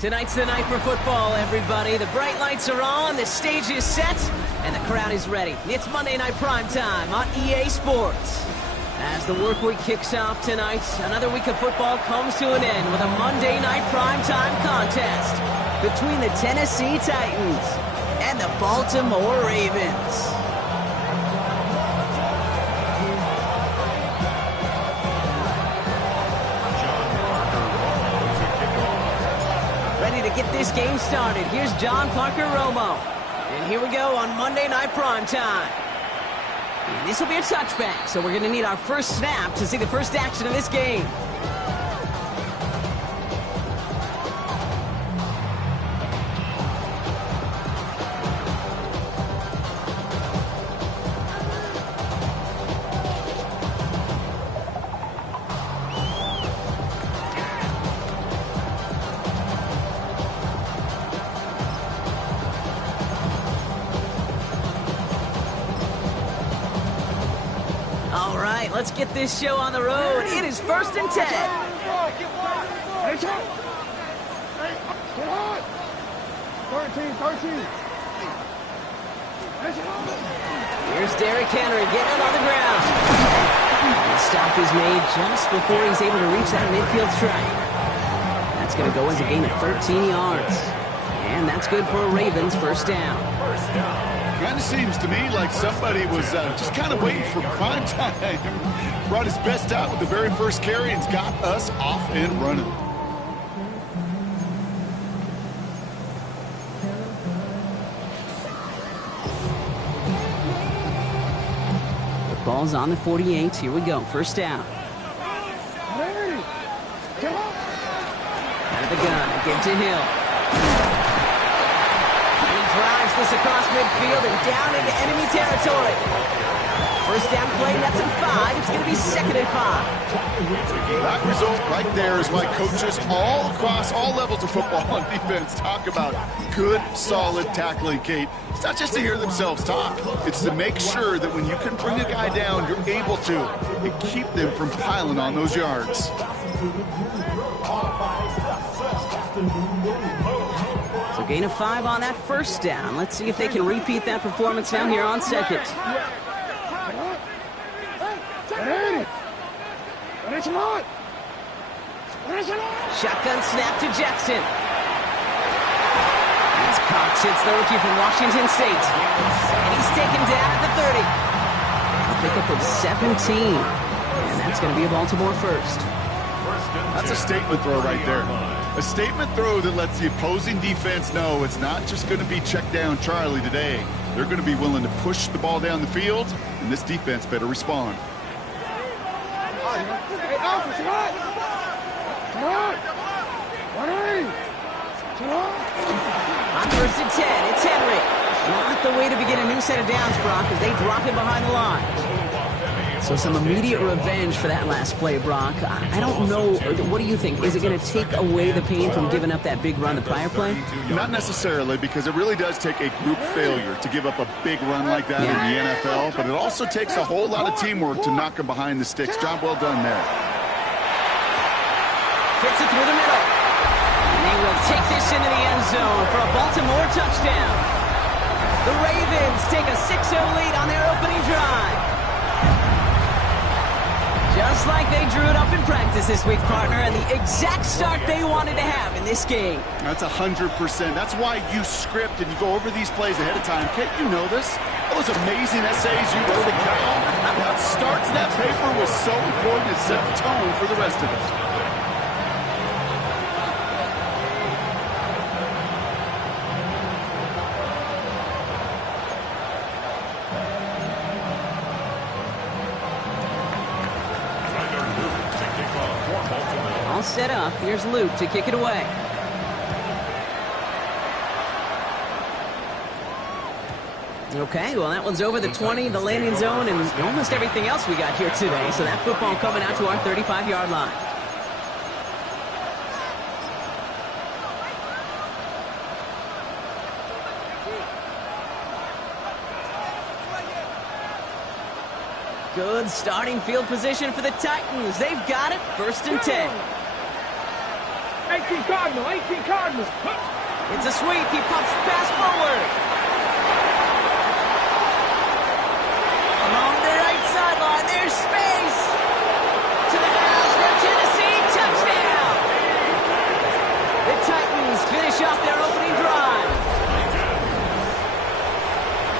Tonight's the night for football, everybody. The bright lights are on, the stage is set, and the crowd is ready. It's Monday Night Primetime on EA Sports. As the work week kicks off tonight, another week of football comes to an end with a Monday Night Primetime contest between the Tennessee Titans and the Baltimore Ravens. Ready to get this game started. Here's John Parker Romo. And here we go on Monday Night Primetime. And this will be a touchback, so we're going to need our first snap to see the first action of this game. Let's get this show on the road. It is 1st and 10. Here's Derrick Henry getting it on the ground. The stop is made just before he's able to reach that midfield strike. That's going to go as a gain of 13 yards. And that's good for a Ravens first down. Kind of seems to me like somebody was just kind of waiting for prime time. Brought his best out with the very first carry and's got us off and running. The ball's on the 48. Here we go. First down. Out of the gun. Give to Hill. Drives this across midfield and down into enemy territory. First down play, that's in 5. It's going to be 2nd and 5. That result right there is why coaches all across all levels of football and defense talk about good, solid tackling, Kate. It's not just to hear themselves talk. It's to make sure that when you can bring a guy down, you're able to and keep them from piling on those yards. So gain of 5 on that first down. Let's see if they can repeat that performance down here on 2nd. Shotgun snap to Jackson. As Cox hits the rookie from Washington State. And he's taken down at the 30. A pickup of 17. And that's going to be a Baltimore first. That's a statement throw right there. A statement throw that lets the opposing defense know it's not just going to be check down Charlie today. They're going to be willing to push the ball down the field, and this defense better respond. On 1st and 10, it's Henry. Not the way to begin a new set of downs, Brock, as they drop him behind the line. So some immediate revenge for that last play, Brock. I don't know. What do you think? Is it going to take away the pain from giving up that big run the prior play? Not necessarily, because it really does take a group failure to give up a big run like that in the NFL, but it also takes a whole lot of teamwork to knock him behind the sticks. Job well done there. Fits it through the middle. And they will take this into the end zone for a Baltimore touchdown. The Ravens take a 6-0 lead on their opening drive. Just like they drew it up in practice this week, partner, and the exact start they wanted to have in this game. That's 100%. That's why you script and you go over these plays ahead of time. Can't you know this? Those amazing essays you wrote down, that starts that paper was so important. It set the tone for the rest of us. Set up. Here's Luke to kick it away. Okay, well, that one's over the 20, the landing zone, and almost everything else we got here today. So that football coming out to our 35-yard line. Good starting field position for the Titans. They've got it, 1st and 10. 18 Cardinal, 18 Cardinal. It's a sweep. He pumps the pass forward. Along the right sideline, there's space. To the house for Tennessee, touchdown. The Titans finish off their opening drive.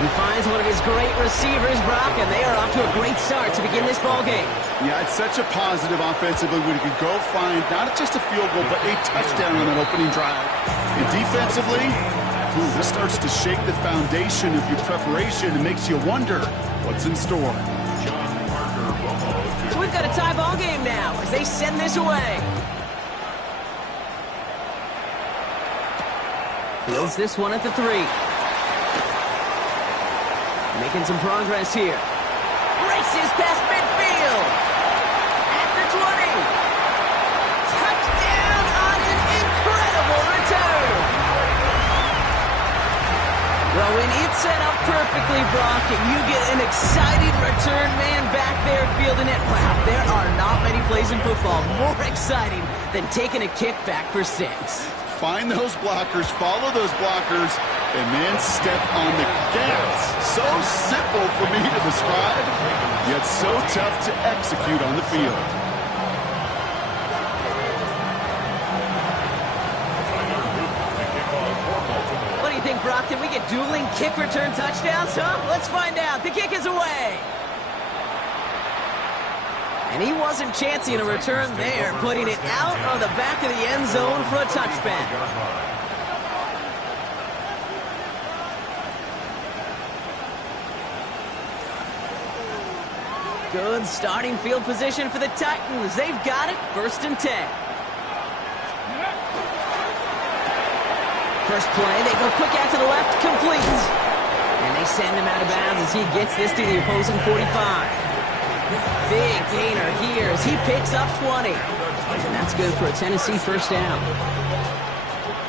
He finds one of his great receivers, Brock, and they are off to a great start to begin this ballgame. Yeah, it's such a positive offensively when you can go find not just a field goal, but a touchdown on that opening drive. And defensively, this starts to shake the foundation of your preparation and makes you wonder what's in store. So we've got a tie ball game now as they send this away. Fields this one at the 3. Making some progress here. Races past midfield. At the 20. Touchdown on an incredible return. Well, when it's set up perfectly, Brock, and you get an exciting return man back there fielding it, wow, there are not many plays in football more exciting than taking a kick back for 6. Find those blockers, follow those blockers, and then step on the gas. So simple for me to describe, yet so tough to execute on the field. What do you think, Brock? Can we get dueling kick return touchdowns, huh? Let's find out. The kick is away. And he wasn't chancing a return there, putting it out of the back of the end zone for a touchback. Good starting field position for the Titans. They've got it, 1st and 10. First play, they go quick out to the left, complete. And they send him out of bounds as he gets this to the opposing 45. Big gainer here as he picks up 20. And that's good for a Tennessee 1st down.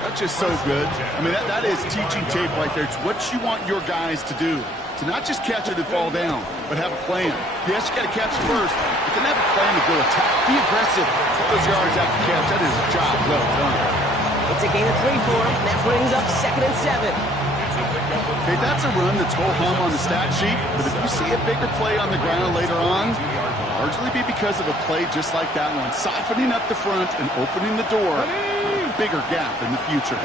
That's just so good. I mean, that is teaching tape right there. It's what you want your guys to do. To not just catch it and fall down, but have a plan. Yes, you got to catch it first, but then have a plan to go attack. Be aggressive. Get those yards after catch. That is a job well done. It's a gain of 3 for him. That brings up 2nd and 7. Okay, that's a run that's ho-hum on the stat sheet, but if you see a bigger play on the ground later on, it'll largely be because of a play just like that one, softening up the front and opening the door for a bigger gap in the future.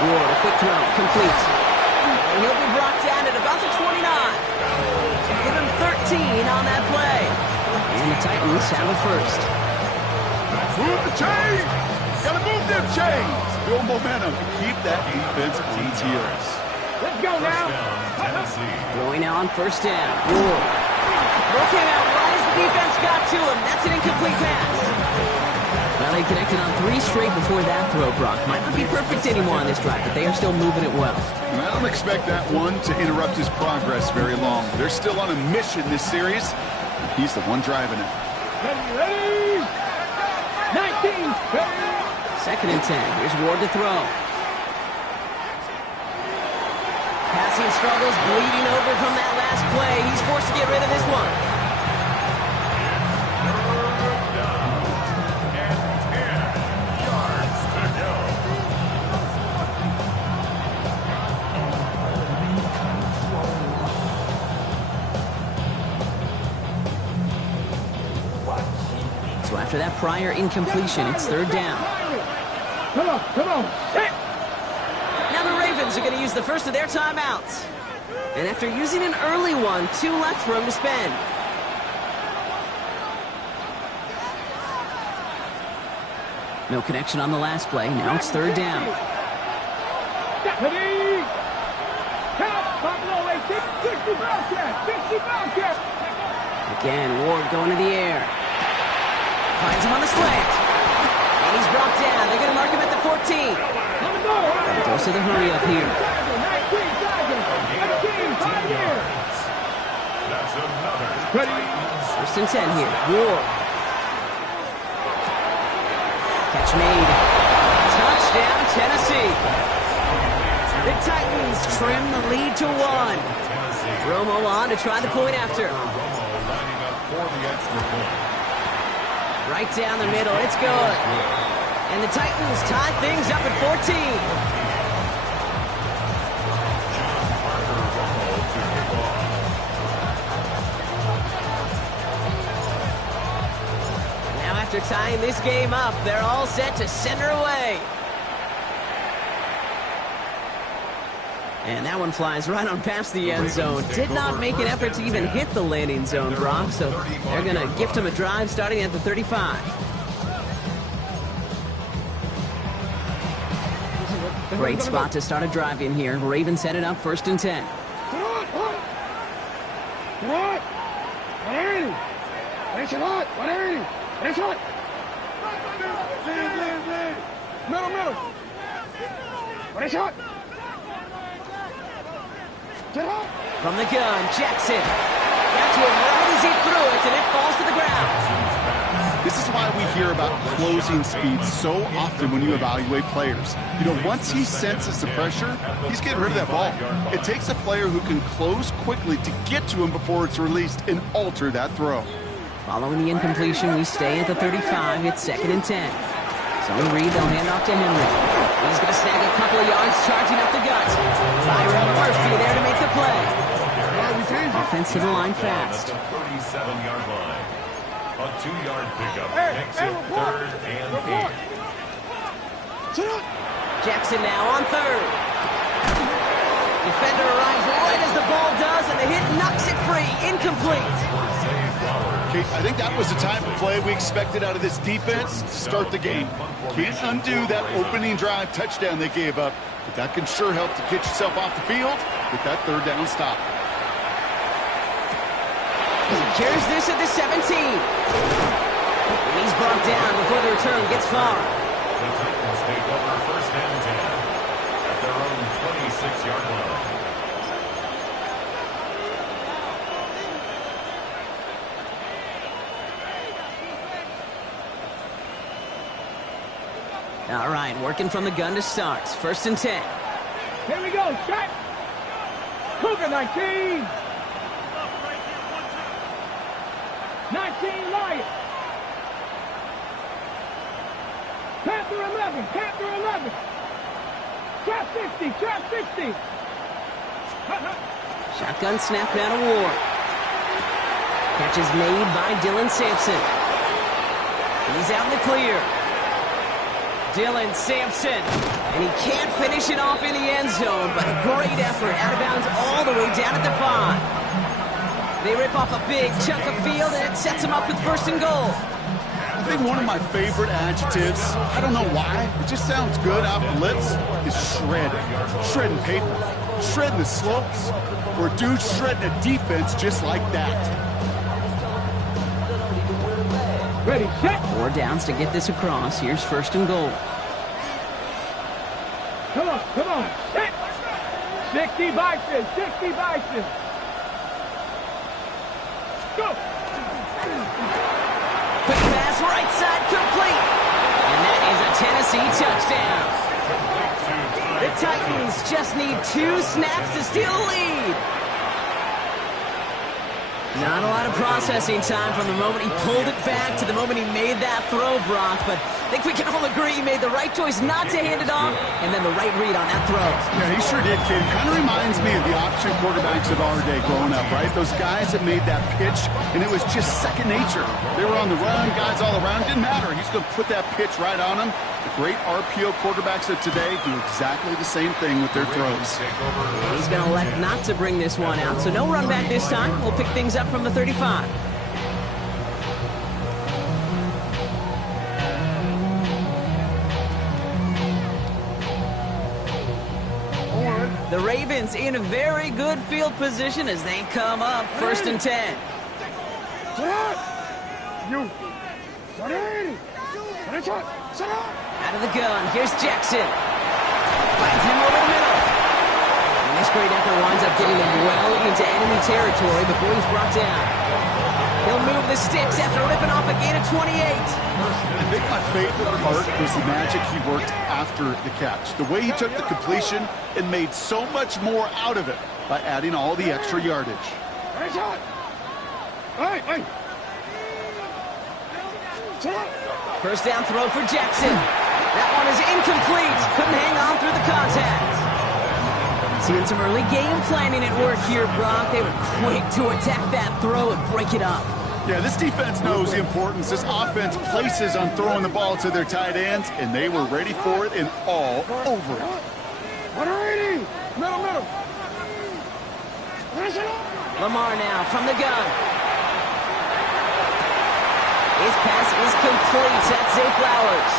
Ward, a quick throw, complete. And he'll be brought down at about the 29. Give him 13 on that play. And the Titans have a 1st. Move the chains! Gotta move them chains! Build momentum and keep that defense on its heels. Let's go now. Throwing now on 1st down. Ward. Throw came out right as the defense got to him. That's an incomplete pass. Well, they connected on 3 straight before that throw, Brock. Might not be perfect anymore on this drive, but they are still moving it well. And I don't expect that one to interrupt his progress very long. They're still on a mission this series. He's the one driving it. Ready? 19. 2nd and 10. Here's Ward to throw. Passing struggles, bleeding over from that last play. He's forced to get rid of this one. So after that prior incompletion, it's 3rd down. Come on. Hit. Now the Ravens are going to use the first of their timeouts. And after using an early one, 2 left for him to spend. No connection on the last play. Now it's 3rd down. Ready? Count. Pablo, 60 Bobcat. Again, Ward going to the air. Finds him on the slant. And he's brought down. They're going to mark him at the 14. Goes to the hurry up here. 1st and 10 here. Ward. Catch made. Touchdown, Tennessee. The Titans trim the lead to 1. Romo on to try the point after. Right down the middle, it's good. And the Titans tie things up at 14. Now after tying this game up, they're all set to center away. And that one flies right on past the end zone. Did not make an effort to even hit the landing zone, Brock, so they're going to gift him a drive starting at the 35. Great spot to start a drive in here. Ravens headed up 1st and 10. From the gun, Jackson. Got to him right as he threw it, and it falls to the ground. This is why we hear about closing speed so often when you evaluate players. You know, once he senses the pressure, he's getting rid of that ball. It takes a player who can close quickly to get to him before it's released and alter that throw. Following the incompletion, we stay at the 35. It's 2nd and 10. So we read, they'll hand off to Henry. He's going to snag a couple of yards, charging up the gut. Byron Murphy there to make the play. Offense to the line fast. 37-yard line. A 2-yard pickup makes it 3rd and 8. Jackson now on 3rd. Defender arrives right as the ball does, and the hit knocks it free. Incomplete. Okay, I think that was the type of play we expected out of this defense to start the game. Can't undo that opening drive touchdown they gave up, but that can sure help to get yourself off the field with that 3rd down stop. He carries this at the 17. And he's brought down before the return gets far. The Titans take over 1st and 10 at their own 26-yard line. All right, working from the gun to start. 1st and 10. Here we go, shot. Cougar 19. 19 Lions. Panther 11, Panther 11. Trap 60, trap 60. Shotgun snap now to Ward. Catch is made by Dylan Sampson. He's out in the clear. Dylan Sampson, and he can't finish it off in the end zone, but a great effort out of bounds all the way down at the 5. They rip off a big chunk of field, and it sets them up with 1st and goal. I think one of my favorite adjectives, I don't know why, it just sounds good off the lips, is shred. Shredding paper, shredding the slopes, or dude shredding a defense just like that. Ready, set. 4 downs to get this across. Here's 1st and goal. Come on, set. 60 Bison, 60 Bison. Go. Quick pass, right side, complete. And that is a Tennessee touchdown. The Titans just need 2 snaps to steal the lead. Not a lot of processing time from the moment he pulled it back to the moment he made that throw, Brock. But I think we can all agree he made the right choice not to hand it off, and then the right read on that throw. Yeah, he sure did, kid. Kind of reminds me of the option quarterbacks of our day growing up, right? Those guys that made that pitch, and it was just second nature. They were on the run, guys all around. Didn't matter. He's going to put that pitch right on them. The great RPO quarterbacks of today do exactly the same thing with their throws. And he's going to elect not to bring this one out, so no run back this time. We'll pick things up from the 35. The Ravens in a very good field position as they come up 1st and 10. Out of the gun, here's Jackson. Finds him over the middle. And this great effort winds up getting him well into enemy territory before he's brought down. He'll move the sticks after ripping off a gain of 28. I think my favorite part was the magic he worked after the catch. The way he took the completion and made so much more out of it by adding all the extra yardage. First down throw for Jackson. That one is incomplete. Couldn't hang on through the contact. Seeing some early game planning at work here, Brock. They were quick to attack that throw and break it up. Yeah, this defense knows the importance this offense places on throwing the ball to their tight ends, and they were ready for it and all over it. 180! Middle. Lamar now from the gun. His pass is complete. That's Zay Flowers.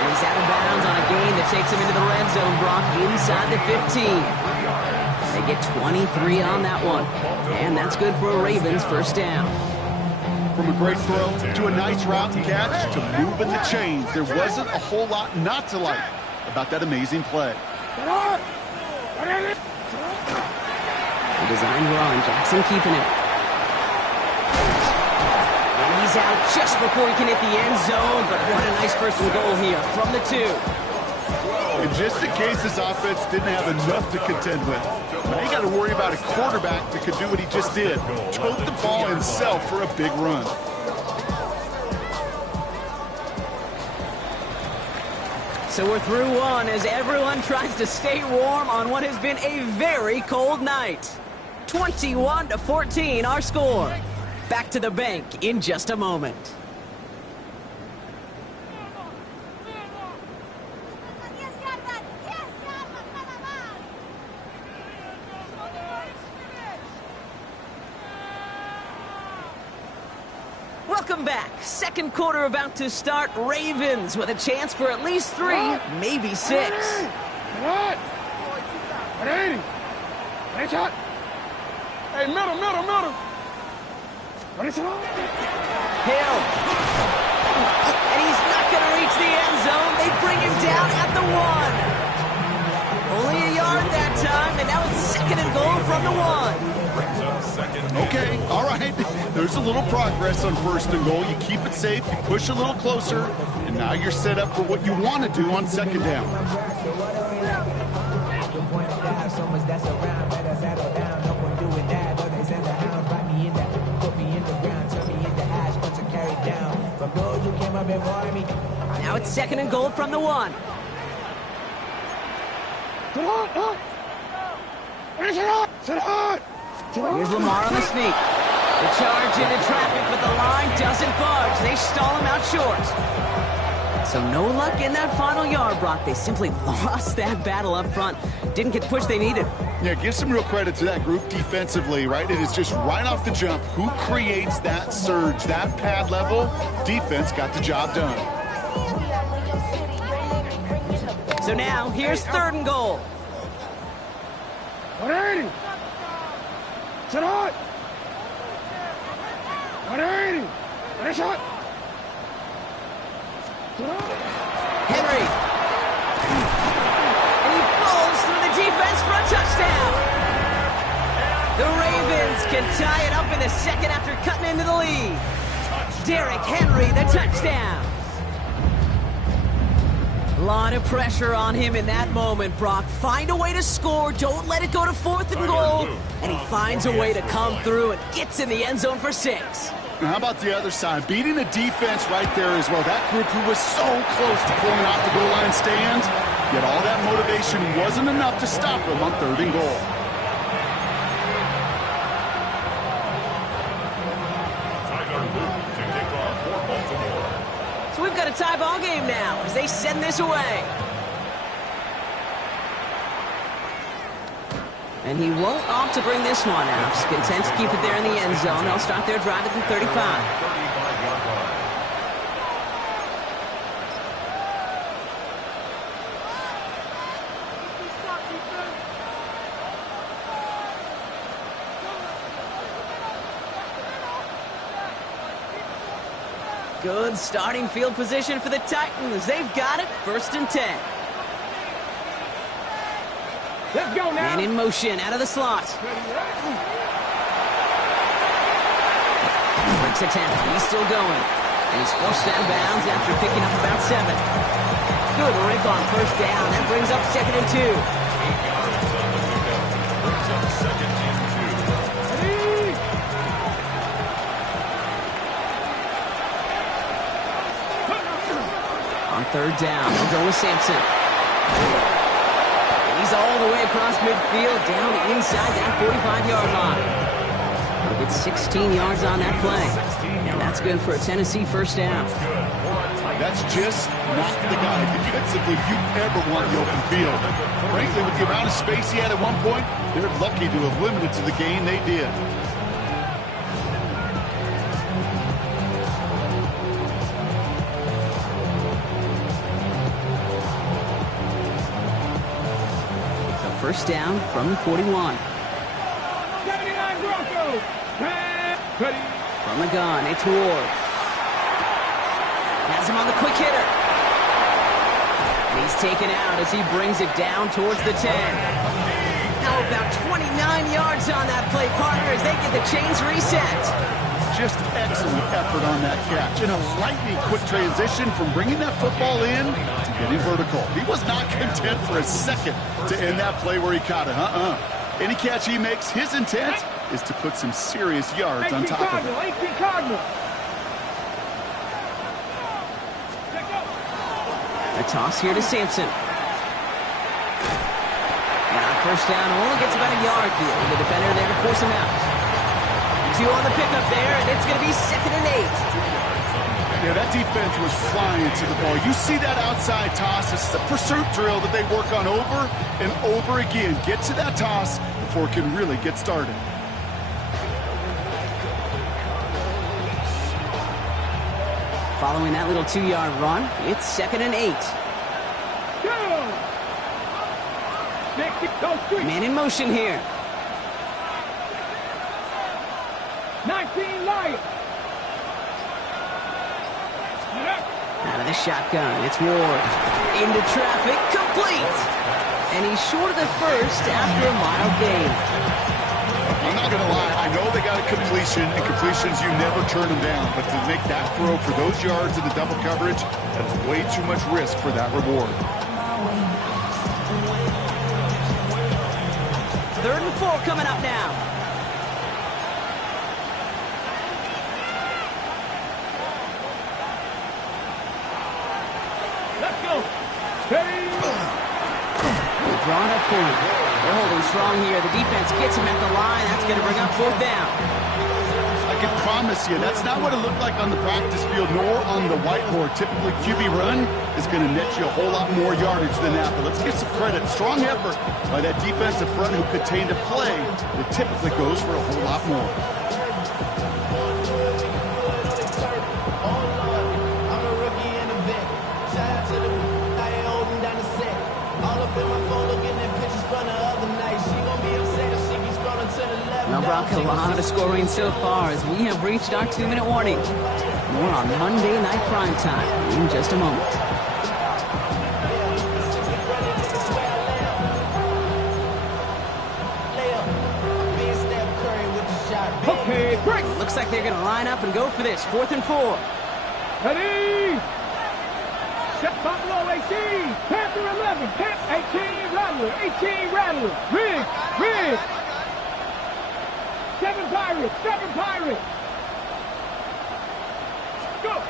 And he's out of bounds on a gain that takes him into the red zone, Brock, inside the 15. They get 23 on that one. And that's good for a Ravens first down. From a great throw to a nice route and catch to moving the chains, there wasn't a whole lot not to like about that amazing play. A design run, Jackson keeping it. And he's out just before he can hit the end zone, but what a nice first and goal here from the 2. And just in case this offense didn't have enough to contend with, now you got to worry about a quarterback that could do what he just did, tote the ball himself for a big run. So we're through one as everyone tries to stay warm on what has been a very cold night. 21-14 our score. Back to the bank in just a moment. Welcome back. Second quarter about to start. Ravens with a chance for at least 3, maybe 6. What? 180. Hey, shot. Hey, middle. What is it on? Hill. And he's not going to reach the end zone. They bring him down at the 1. Only a yard that time, and now it's second and goal from the 1. Okay, all right. There's a little progress on first and goal. You keep it safe, you push a little closer, and now you're set up for what you want to do on second down. Now it's second and goal from the 1. Here's Lamar on the sneak. The charge into traffic, but the line doesn't budge. They stall him out short. So no luck in that final yard, Brock. They simply lost that battle up front. Didn't get the push they needed. Yeah, give some real credit to that group defensively, right? It is just right off the jump. Who creates that surge, that pad level? Defense got the job done. So now, here's third and goal. 180. Sit hot. 180. What a shot. Henry. And he falls through the defense for a touchdown. The Ravens can tie it up in the second after cutting into the lead. Derrick Henry, the touchdown. A lot of pressure on him in that moment, Brock. Find a way to score. Don't let it go to fourth and goal. And he finds a way to come through and gets in the end zone for 6. Now, how about the other side? Beating the defense right there as well. That group who was so close to pulling off the goal line stand, yet all that motivation wasn't enough to stop them on third and goal. So we've got a tie ball game now as they send this away. And he won't opt to bring this one out. He's content to keep it there in the end zone. They'll start their drive at the 35. Good starting field position for the Titans. They've got it, 1st and 10. Let's go now. Man in motion, out of the slot. Next attempt, he's still going. And he's forced out of bounds after picking up about 7. Good rip on first down. That brings up 2nd and 2. 8 yards on the pickup. Brings up 2nd and 2. On 3rd down, they'll go with Sampson. He's all the way across midfield, down inside that 45-yard line. He'll get 16 yards on that play. And that's good for a Tennessee first down. That's just not the guy defensively you ever want in the open field. Frankly, with the amount of space he had at one point, they're lucky to have limited to the gain they did. So first down from the 41. 79 Broncos. From the gun, it's Ward. Has him on the quick hitter. And he's taken out as he brings it down towards the 10. Now about 29 yards on that play, partner, as they get the chains reset. Just excellent effort on that catch. And a lightning quick transition from bringing that football in to getting vertical. He was not content for a second to end that play where he caught it. Any catch he makes, his intent is to put some serious yards on top of it. 18 Cardinal. A toss here to Sampson. And on first down, only gets about a yard here. And the defender there to force him out. 2 on the pickup there, and it's going to be 2nd and 8. Yeah, that defense was flying to the ball. You see that outside toss. It's a pursuit drill that they work on over and over again. Get to that toss before it can really get started. Following that little 2-yard run, it's 2nd and 8. Man in motion here. 19 Lions. Out of the shotgun, it's Ward. Into traffic, complete. And he's short of the first after a mile gain. I'm not going to lie. I know they got a completion, and completions, you never turn them down. But to make that throw for those yards in the double coverage, that's way too much risk for that reward. 3rd and 4 coming up now. Let's go. Hey. Drawn up for him. They're holding strong here. The defense gets him at the line. That's going to bring up 4th down. I can promise you, that's not what it looked like on the practice field, nor on the whiteboard. Typically, QB run is going to net you a whole lot more yardage than that. But let's give some credit. Strong effort by that defensive front who contained a play that typically goes for a whole lot more. Well, Brock, a lot of scoring so far as we have reached our 2-minute warning. More on Monday Night Primetime in just a moment. Okay, break. Looks like they're going to line up and go for this. 4th and 4. Ready. Set Buffalo 18. Panther 11. 18 Rattler. 18 Rattler. Rig. 7 Pirates. 7 Pirates. Go.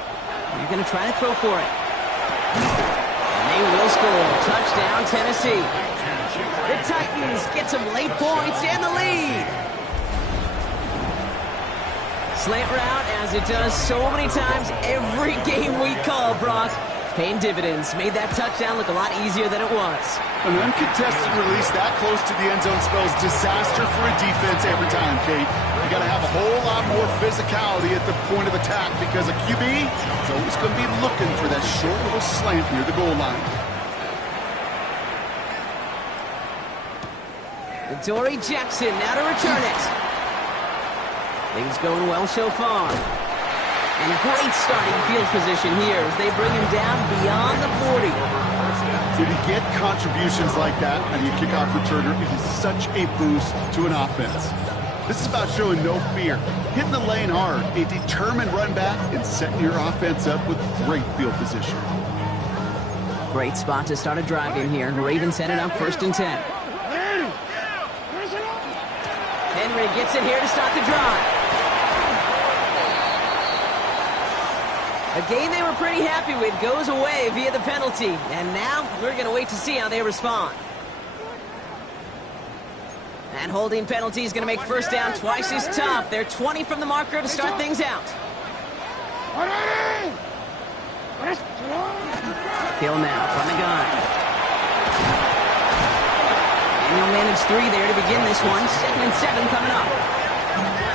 They're going to try to throw for it. And they will score. Touchdown, Tennessee. The Titans get some late points and the lead. Slant route, as it does so many times every game we call, Brock. Paying dividends. Made that touchdown look a lot easier than it was. An uncontested release that close to the end zone spells disaster for a defense every time, Kate. You got to have a whole lot more physicality at the point of attack because a QB is always going to be looking for that short little slant near the goal line. Dory Jackson now to return it. Things going well so far. And great starting field position here as they bring him down beyond the 40. When you get contributions like that on your kickoff returner, it is such a boost to an offense. This is about showing no fear, hitting the lane hard, a determined run back, and setting your offense up with great field position. Great spot to start a drive in here. Ravens headed up 1st and 10. Henry gets it here to start the drive. A game they were pretty happy with goes away via the penalty. And now we're going to wait to see how they respond. And holding penalty is going to make first down twice as tough. They're 20 from the marker to start things out. Hill now from the gun. And he'll manage 3 there to begin this one. 2nd and 7 coming up.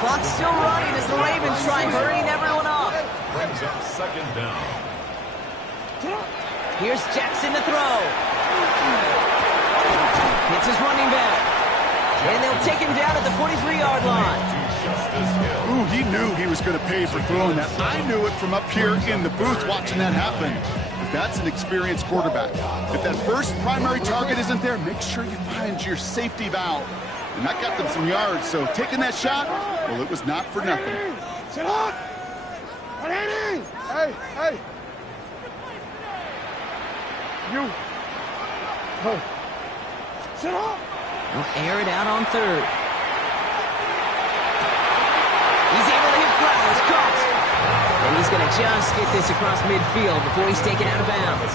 Clock's still running as the Ravens try hurrying everyone up. Brings up 2nd down. Here's Jackson to throw. It's his running back. And they'll take him down at the 43-yard line. Ooh, he knew he was going to pay for throwing that. I knew it from up here in the booth watching that happen. But that's an experienced quarterback. If that first primary target isn't there, make sure you find your safety valve. And that got them some yards, so taking that shot, well, it was not for nothing. Hey, hey. You. Hey. Sit up. They'll air it out on 3rd. He's able to hit Flowers, caught. And he's going to just get this across midfield before he's taken out of bounds.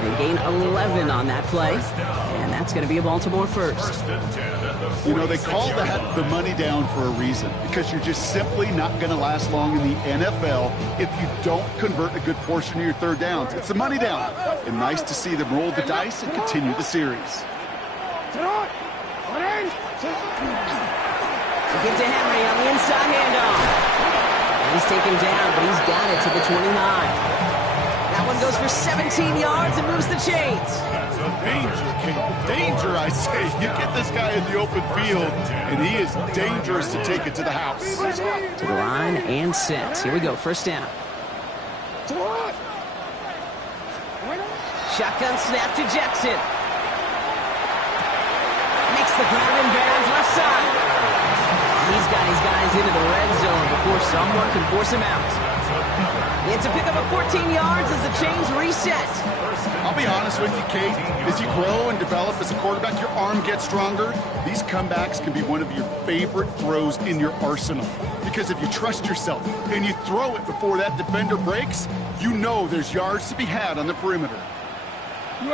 They gain 11 on that play, and that's going to be a Baltimore first. You know, they call that the money down for a reason, because you're just simply not going to last long in the NFL if you don't convert a good portion of your 3rd downs. It's the money down, and nice to see them roll the dice and continue the series. Give to Henry on the inside handoff. And he's taken down, but he's got it to the 29. That one goes for 17 yards and moves the chains. Danger, Kate. Danger, I say. You get this guy in the open field, and he is dangerous to take it to the house. To the line and set. Here we go, first down. Shotgun snap to Jackson. Makes the grab in bounds left side. He's got his guys into the red zone before someone can force him out. It's a pickup of 14 yards as the chains reset. I'll be honest with you, Kate. As you grow and develop as a quarterback, your arm gets stronger. These comebacks can be one of your favorite throws in your arsenal. Because if you trust yourself and you throw it before that defender breaks, you know there's yards to be had on the perimeter. Out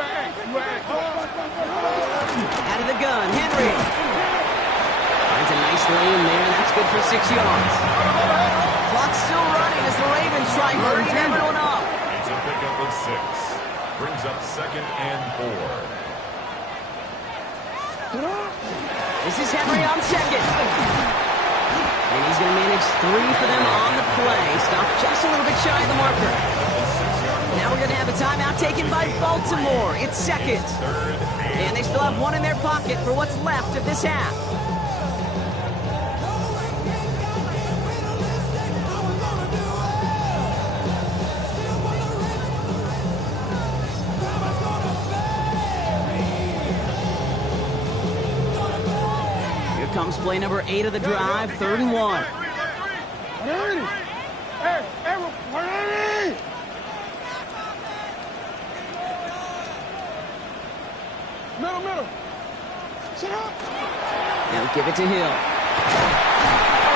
of the gun, Henry. Finds a nice lane there, and that's good for 6 yards. Clock's still running as the Ravens try hurrying everyone up. It's a pickup of 6. Brings up 2nd and 4. This is Henry on 2nd. And he's going to manage 3 for them on the play. Stopped just a little bit shy of the marker. Now we're going to have a timeout taken by Baltimore. It's 2nd. And they still have 1 in their pocket for what's left of this half. Here comes play number 8 of the drive, 3rd and 1. Middle. Sit up. They'll give it to Hill.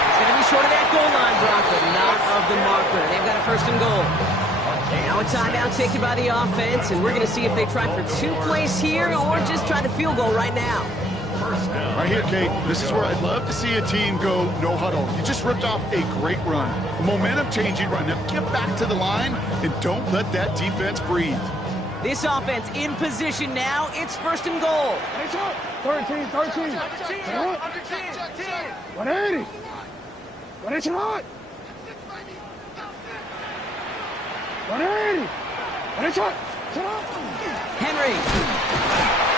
It's going to be short of that goal line, Brock, but not of the marker. They've got a 1st and goal. Now a timeout taken by the offense, and we're going to see if they try for 2 plays here or just try the field goal right now. Right here, Kate, this is where I'd love to see a team go no huddle. You just ripped off a great run, a momentum-changing run. Now get back to the line and don't let that defense breathe. This offense in position now. It's 1st and goal. 13. 180. What is it on? 180. What is it? Henry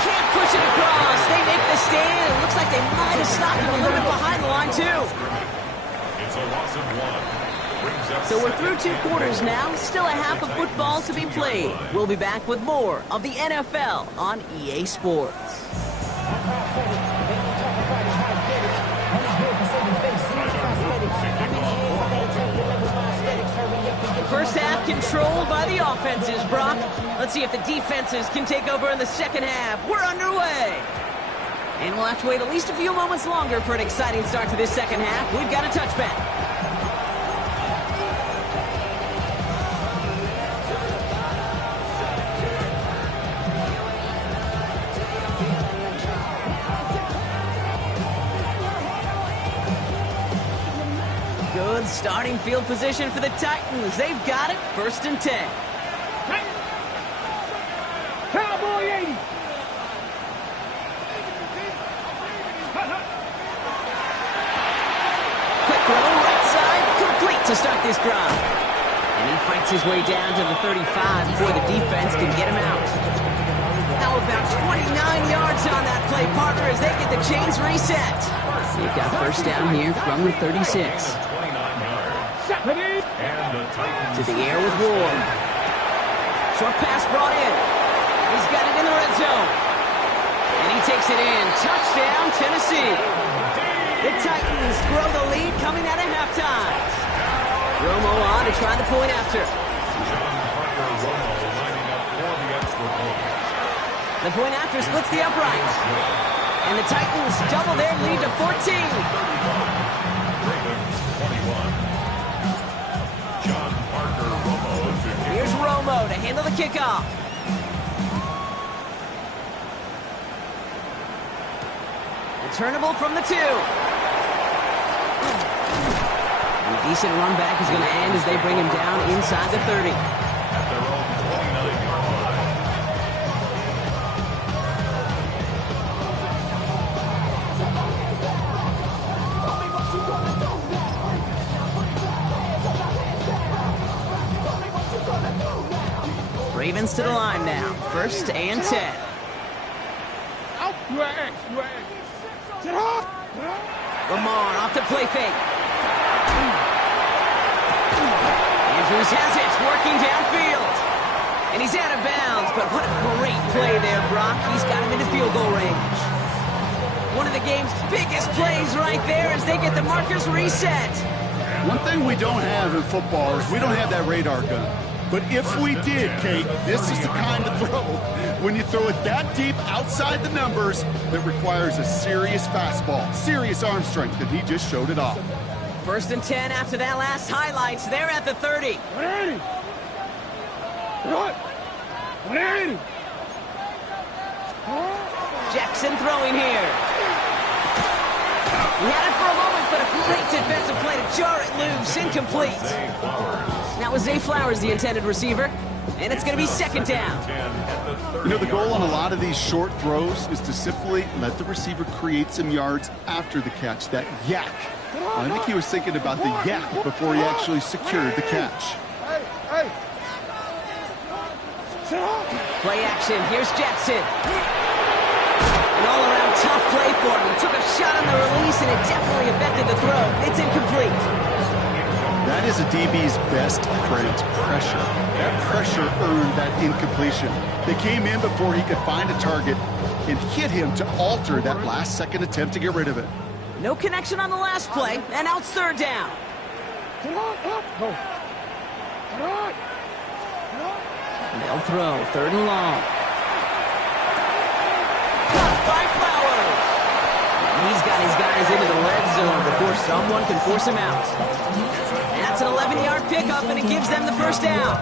can't push it across. They make the stand. It looks like they might have stopped him a little bit behind the line, too. It's a loss of 1. So we're through 2 quarters now. Still a half of football to be played. We'll be back with more of the NFL on EA Sports. controlled by the offenses, Brock. Let's see if the defenses can take over in the second half. We're underway. And we'll have to wait at least a few moments longer for an exciting start to this second half. We've got a touchback. Good starting field position for the Titans. They've got it. 1st and 10. Cowboy 80. Quick throw, right side, complete to start this drive. And he fights his way down to the 35 before the defense can get him out. Now about 29 yards on that play, partner, as they get the chains reset. They've got 1st down here from the 36. To the air with Ward. Short pass brought in. He's got it in the red zone. And he takes it in. Touchdown, Tennessee. The Titans grow the lead coming out of halftime. Romo on to try the point after. The point after splits the uprights. And the Titans double their lead to 14. Here's Romo to handle the kickoff. Returnable from the 2. And a decent run back is going to end as they bring him down inside the 30. At their own 29-yard line. Ravens to the line now. 1st and 10. Lamar off the play fake. Andrews has it, working downfield. And he's out of bounds, but what a great play there, Brock. He's got him into field goal range. One of the game's biggest plays right there as they get the markers reset. One thing we don't have in football is we don't have that radar gun. But if we did, Kate, this is the kind of throw, when you throw it that deep outside the numbers, that requires a serious fastball, serious arm strength, and he just showed it off. 1st and 10 after that last highlights. They're at the 30. 180. Jackson throwing here. He had it for a moment, but a great defensive play to jar it loose. Incomplete. That was Zay Flowers, the intended receiver. And it's going to be 2nd down. You know, the goal on a lot of these short throws is to simply let the receiver create some yards after the catch, that yak. I think he was thinking about the yak before he actually secured the catch. Play action. Here's Jackson. An all-around tough play for him. He took a shot on the release, and it definitely affected the throw. It's incomplete. That is a DB's best friend, pressure. That pressure earned that incompletion. They came in before he could find a target and hit him to alter that last-second attempt to get rid of it. No connection on the last play, and now it's 3rd down. They'll throw 3rd and long. Caught by Flowers. He's got his guys into the red zone before someone can force him out. That's an 11-yard pickup, and it gives them the 1st down.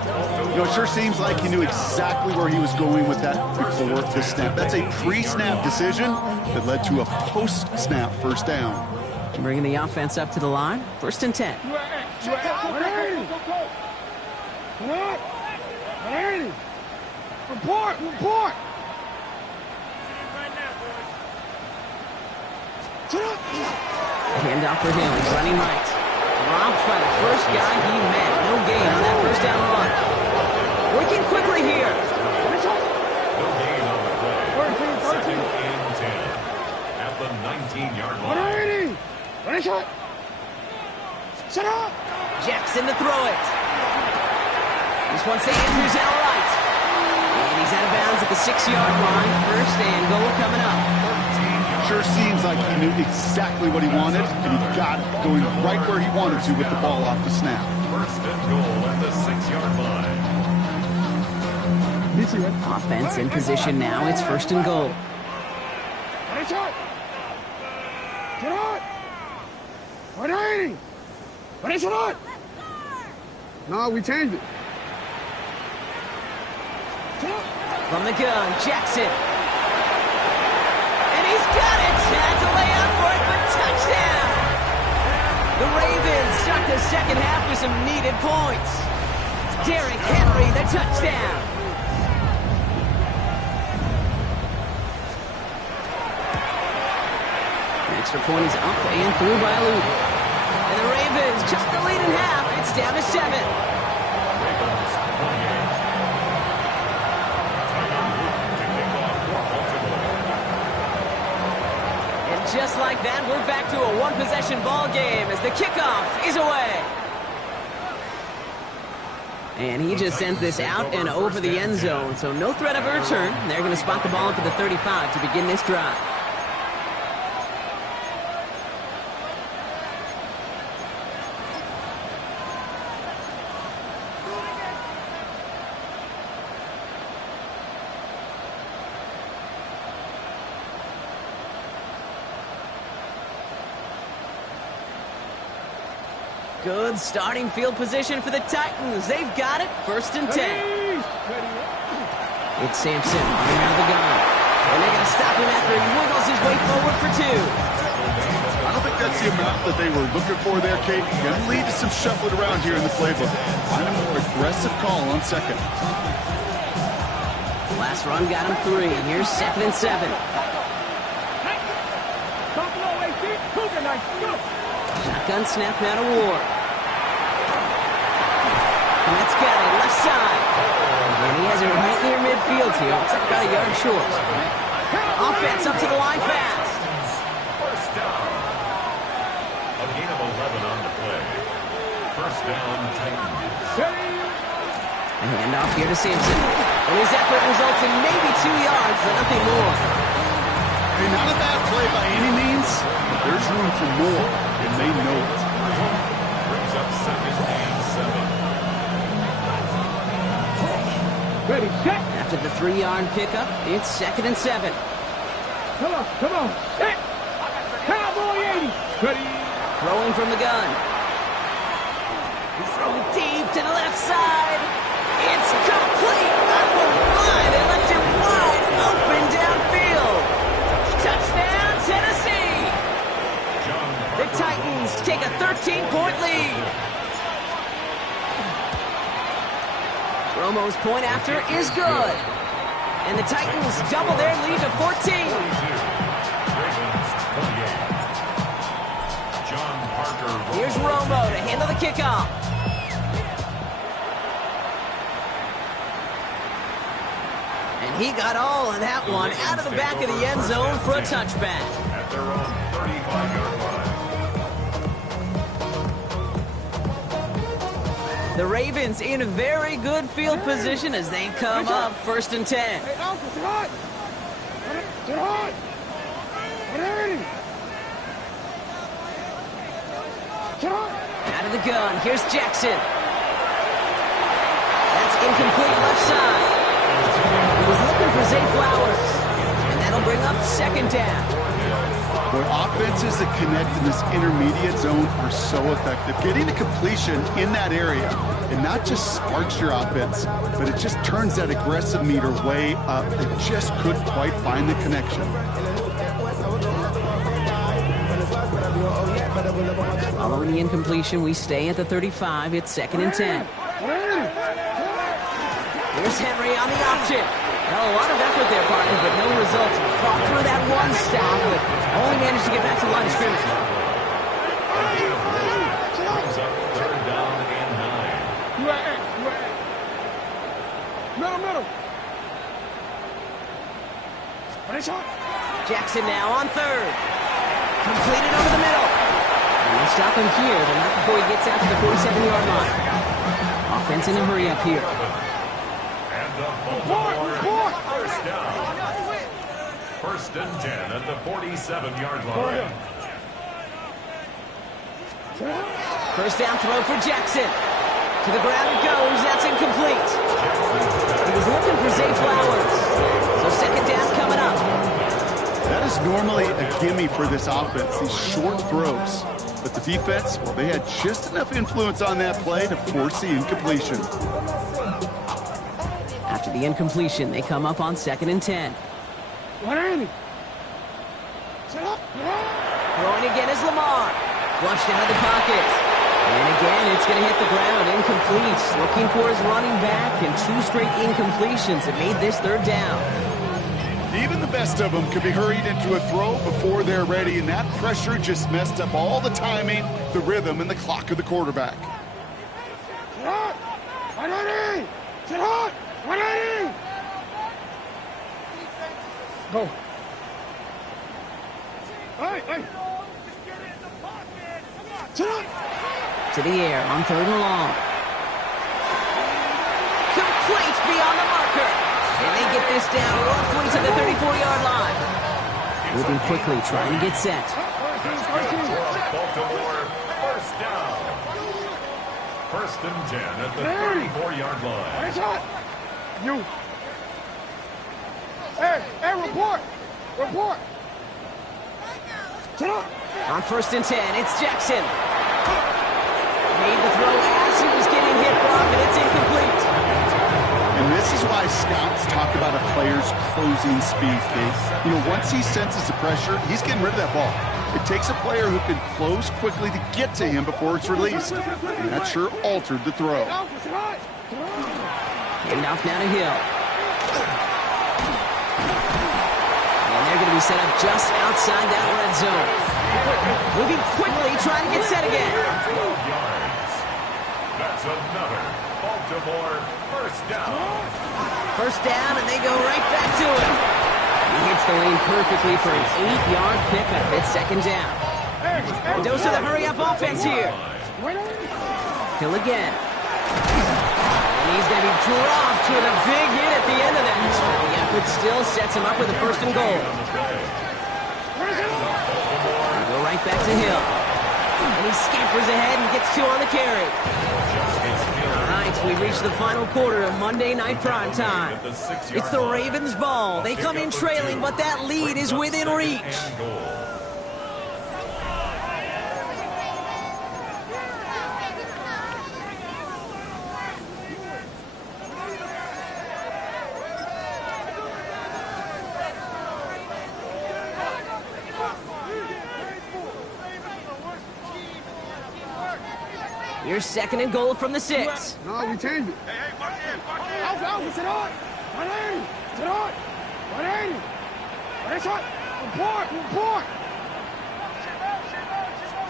You know, it sure seems like he knew exactly where he was going with that before the snap. That's a pre-snap decision that led to a post-snap 1st down. Bringing the offense up to the line. 1st and 10. Report! Handoff for him. He's running right. Dropped by the first guy he met. No gain on that 1st down run. Working quickly here. No gain on the play. 2nd and 10 at the 19-yard line. Jackson to throw it. This one to Andrews out right. And he's out of bounds at the 6-yard line. 1st and goal coming up. Sure seems like he knew exactly what he wanted, and he got it going right where he wanted to with the ball off the snap. 1st and goal at the 6-yard 6-yard line. Offense in position now. It's 1st and goal. No, we changed it. From the gun, Jackson. And he's got it. Had to lay out for it, but touchdown. The Ravens start the second half with some needed points. Derrick Henry, the touchdown. Extra point is up and through by Luke. And the Ravens cut the lead in half. It's down to 7. Ravens 28. And just like that, we're back to a one-possession ball game as the kickoff is away. And he just sends this out and over the end zone, so no threat of a return. They're going to spot the ball up at the 35 to begin this drive. Good starting field position for the Titans. They've got it. 1st and 10. It's Sampson running out of the gun. And they're going to stop him after he wiggles his way forward for 2. I don't think that's the amount that they were looking for there, Kate. Going to lead to some shuffling around here in the playbook. Find a more aggressive call on 2nd. Last run got him 3. Here's 2nd and 7. Shotgun snap out of Ward. And that's Gado, left side. And he has it right near midfield here. Looks like about a yard short. Offense up to the line fast. 1st down. A gain of 11 on the play. 1st down, Titans. A handoff here to Sampson. And his effort results in maybe 2 yards, but nothing more. Hey, not a bad play by any means. There's room for more, and they know it. Brings up 2nd and 7. Ready, set. After the 3-yard pickup, it's 2nd and 7. Come on. Set. Cowboy 80. Ready. Throwing from the gun. He's throwing deep to the left side. It's complete. Oh my, they left him wide open downfield. Touchdown, Tennessee. The Titans take a 13-point lead. Romo's point after is good. And the Titans double their lead to 14. Here's Romo to handle the kickoff. And he got all of that one out of the back of the end zone for a touchback. At their own 35-yard line. The Ravens in a very good field position as they come up 1st and 10. Hey, Alpha, sit hard. Sit hard. Out of the gun, here's Jackson. That's incomplete left side. He was looking for Zay Flowers. And that'll bring up 2nd down. Boy, offenses that connect in this intermediate zone are so effective. Getting a completion in that area, it not just sparks your offense, but it just turns that aggressive meter way up. They just couldn't quite find the connection. Following the incompletion, we stay at the 35. It's 2nd and 10. Here's Henry on the option. Well, a lot of effort there, partner, but no results. Fought through that one stop, but only managed to get back to the line of scrimmage. Brings up 3rd down and 9. Middle. Jackson now on 3rd. Completed over the middle. And they'll stop him here, but not before he gets out to the 47-yard line. Offense in a hurry up here. And the Baltimore 1st down. 1st and 10 at the 47-yard line. 1st down throw for Jackson. To the ground it goes. That's incomplete. He was looking for Zay Flowers. So second down coming up. That is normally a gimme for this offense, these short throws. But the defense, well, they had just enough influence on that play to force the incompletion. After the incompletion, they come up on 2nd and 10. Throwing again is Lamar. Flushed out of the pocket. And again, it's going to hit the ground. Incomplete. Looking for his running back, and 2 straight incompletions that made this 3rd down. Even the best of them could be hurried into a throw before they're ready, and that pressure just messed up all the timing, the rhythm, and the clock of the quarterback. Go. To the air on 3rd and long. Complete beyond the marker. And they get this down roughly to the 34-yard line. Moving quickly, trying to get set. Baltimore, 1st down. 1st and 10 at the 34-yard line. You. Hey, report. Report. On 1st and 10, it's Jackson. Made the throw as he was getting hit, Brock, and it's incomplete. And this is why scouts talk about a player's closing speed, Kate. You know, once he senses the pressure, he's getting rid of that ball. It takes a player who can close quickly to get to him before it's released. And that sure altered the throw. Getting off now to Hill. And they're going to be set up just outside that red zone. Moving quickly, trying to get set again. 12 yards. That's another Baltimore 1st down. 1st down, and they go right back to him. He hits the lane perfectly for an 8-yard pickup. It's 2nd down. A dose of the hurry-up offense here. Hill again. And he's going to be dropped with a big hit at the end of that. The effort still sets him up with a 1st and goal. They go right back to Hill. And he scampers ahead and gets 2 on the carry. All right, we reach the final quarter of Monday Night Primetime. It's the Ravens' ball. They come in trailing, but that lead is within reach. Your 2nd and goal from the 6. No, we changed it. Alpha, sit on. 180. Sit on. 180. Nice shot. Report.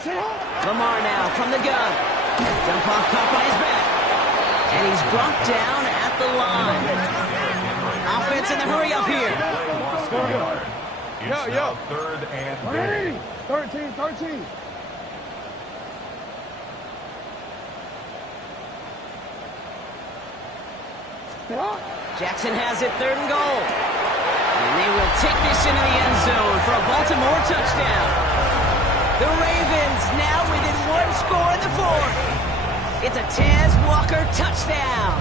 Sit on. Lamar now from the gun. Dump off caught by his back. And he's brought down at the line. Offense in the hurry up here. It's now 3rd and 13. Jackson has it 3rd and goal. And they will take this into the end zone for a Baltimore touchdown. The Ravens now within 1 score in the 4th. It's a Taz Walker touchdown.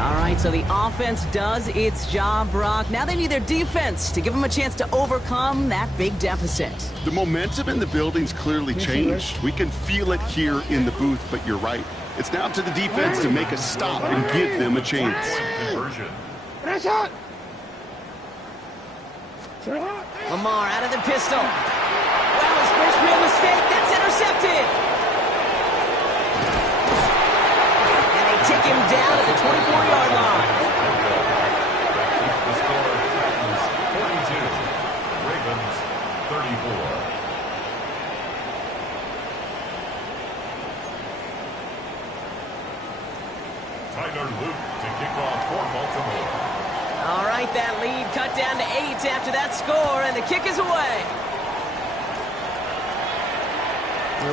All right, so the offense does its job, Brock. Now they need their defense to give them a chance to overcome that big deficit. The momentum in the building's clearly changed. We can feel it here in the booth, but you're right. It's now up to the defense to make a stop and give them a chance. conversion. Lamar out of the pistol. Well, his first real mistake. That's intercepted. And they take him down at the 24-yard line. The score is 42. Ravens 34. Tyler Luke to kick off for Baltimore. All right, that lead cut down to 8 after that score, and the kick is away.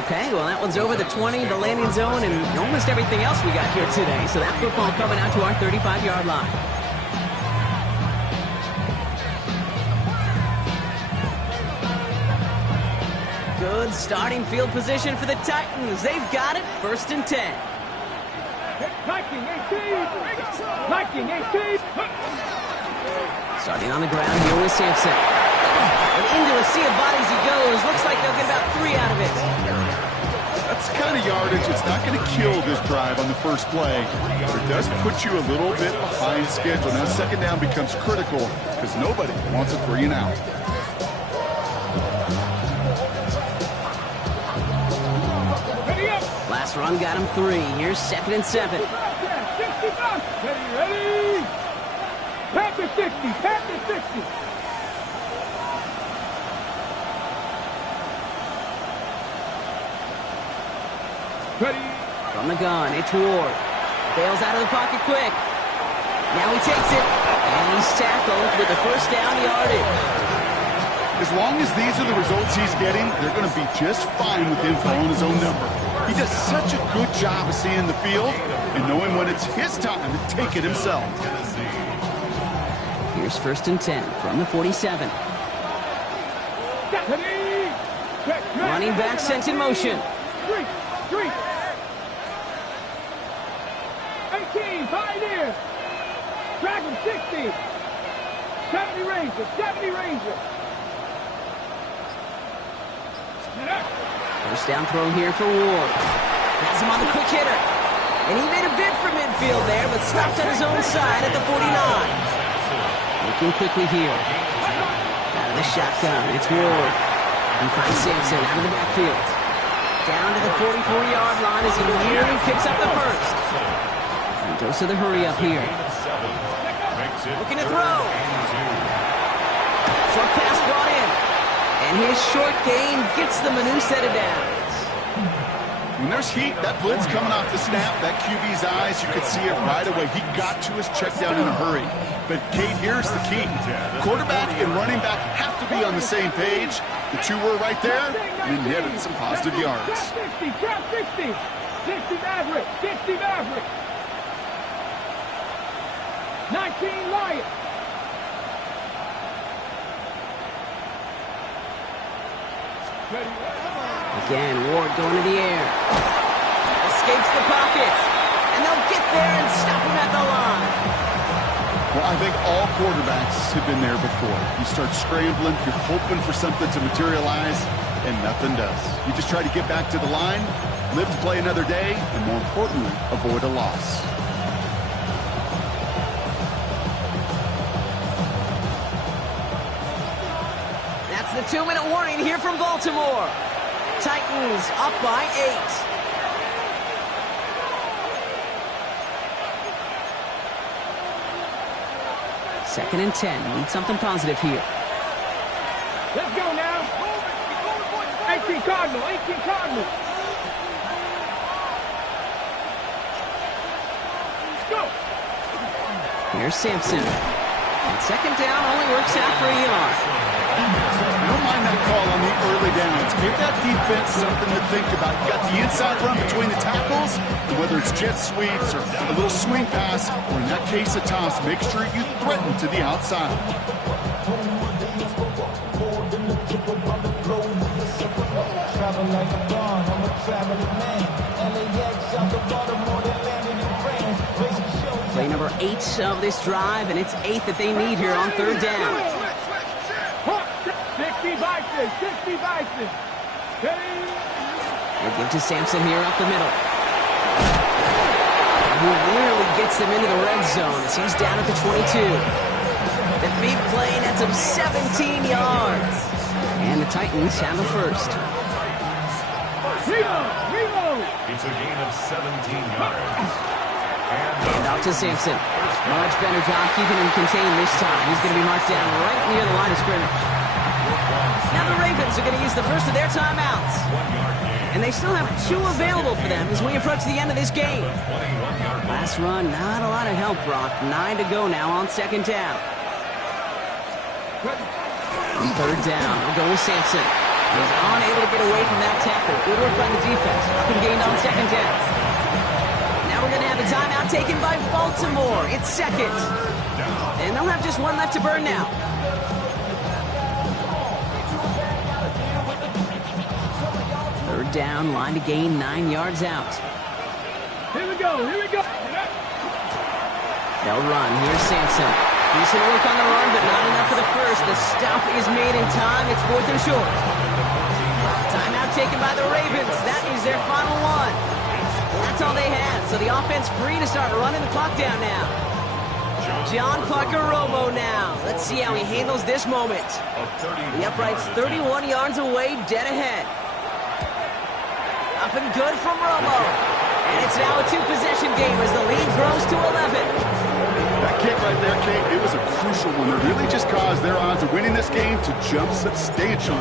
Okay, well, that one's over the 20, the landing zone, and almost everything else we got here today. So that football coming out to our 35-yard line. Good Good starting field position for the Titans. They've got it, 1st and 10. Liking 18. Liking 18. Starting on the ground here with Sampson. And into a sea of bodies he goes. Looks like they'll get about 3 out of it. That's the kind of yardage. It's not going to kill this drive on the first play, but it does put you a little bit behind schedule. Now 2nd down becomes critical because nobody wants a 3 and out. Last run got him 3. Here's 2nd and 7. Ready? Panther 60. Panther 60. Ready? From the gun, it's Ward. Bails out of the pocket quick. Now he takes it, and he's tackled with the 1st down yardage. As long as these are the results he's getting, they're going to be just fine with him throwing his own number. He does such a good job of seeing the field and knowing when it's his time to take it himself. Here's 1st and 10 from the 47. Running back sent in motion. 3. 18, Pioneer. Dragon 60. 70 Ranger, 70 Ranger. 1st down throw here for Ward. Has him on the quick hitter. And he made a bid for midfield there, but stopped on his own side at the 49. Looking quickly here. Out of the shotgun, it's Ward. He finds Sampson out of the backfield. Down to the 44-yard line as he nearly picks up the 1st. And goes to the hurry up here. Looking to throw. Short pass brought in. And his short gain gets them a new set of downs. When there's heat, that blitz coming off the snap, that QB's eyes, you could see it right away. He got to his check down in a hurry. But, Kate, here's the key. Quarterback and running back have to be on the same page. The 2 were right there, and then netted some positive yards. Trap 60. 60 Maverick. 60 Maverick. 19 Lion. Again, Ward going to the air. Escapes the pocket. And they'll get there and stop him at the line. Well, I think all quarterbacks have been there before. You start scrambling, you're hoping for something to materialize, and nothing does. You just try to get back to the line, live to play another day, and more importantly, avoid a loss. That's the 2-minute warning here from Baltimore. Titans up by 8. 2nd and 10. Need something positive here. Let's go now. 18 Cardinal. 18 Cardinal. Let's go. Here's Sampson. And 2nd down only works out for a yard. Don't mind that call on the early downs. Give that defense something to think about. You got the inside run between the tackles, and whether it's jet sweeps or a little swing pass, or in that case a toss, make sure you threaten to the outside. Play number 8 of this drive, and it's 8 that they need here on 3rd down. 60 Bison, 60 Bison. They give to Sampson here up the middle. Who really gets them into the red zone as he's down at the 22. The big play nets him 17 yards. And the Titans have the 1st. Reload. It's a gain of 17 yards. And out to Sampson. Much better job keeping him contained this time. He's going to be marked down right near the line of scrimmage. Now the Ravens are going to use the first of their timeouts. And they still have 2 available for them as we approach the end of this game. Last run, not a lot of help, Brock. 9 to go now on 2nd down. On 3rd down, they'll go with Sampson. He's unable to get away from that tackle. Good work by the defense. Up and gained on 2nd down. Now we're going to have a timeout taken by Baltimore. It's 2nd. And they'll have just 1 left to burn now. Third down, line to gain 9 yards out. Here we go, here we go. They'll run. Here's Sampson. Decent work on the run, but not enough for the first. The stop is made in time. It's 4th and short. Timeout taken by the Ravens. That is their final one. That's all they had. So the offense free to start running the clock down now. John Parker Romo now. Let's see how he handles this moment. The upright's 31 yards away, dead ahead. Up and good from Romo. And it's now a 2-possession game as the lead grows to 11. That kick right there, Kate, it was a crucial one that really just caused their odds of winning this game to jump substantially.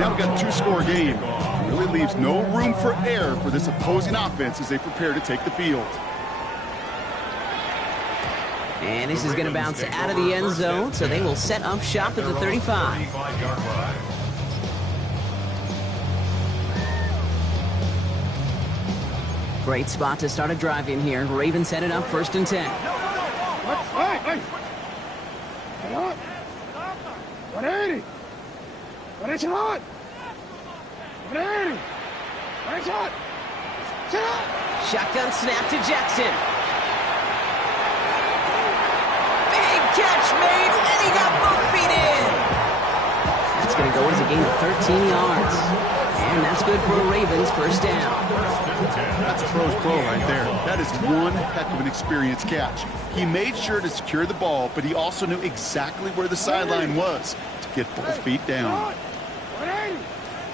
Now we've got a 2-score game. It really leaves no room for error for this opposing offense as they prepare to take the field. And this is going to bounce out of the end zone, so they will set up shop at the 35. Great spot to start a drive in here. Ravens headed up 1st and 10. Hey! Sit up! 180! 180! 180! 180! Sit up! Shotgun snap to Jackson. Big catch made, and he got both feet in. That's going to go as a gain of 13 yards. And that's good for a Ravens first down. That's a pro's pro right there. That is one heck of an experienced catch. He made sure to secure the ball, but he also knew exactly where the sideline was to get both feet down.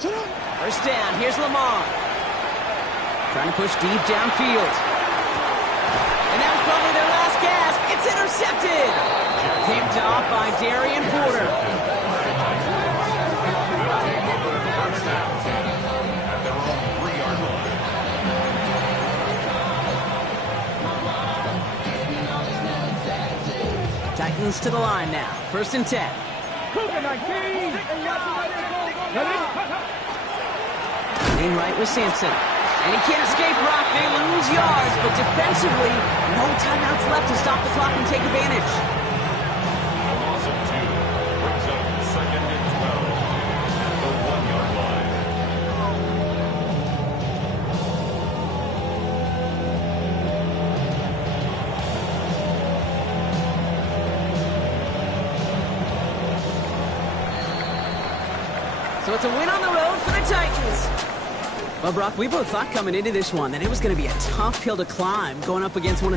First down, here's Lamar. Trying to push deep downfield. And that was probably their last gasp. It's intercepted. Picked off by Darian Porter. Titans to the line now. 1st and 10. In right with Sampson. And he can't escape Rock. They lose yards, but defensively, no timeouts left to stop the clock and take advantage. Loss of 2 brings up 2nd and 12 at the 1-yard line. So it's a win on the road for the Titans. Well, Brock, we both thought coming into this one that it was going to be a tough hill to climb going up against one of the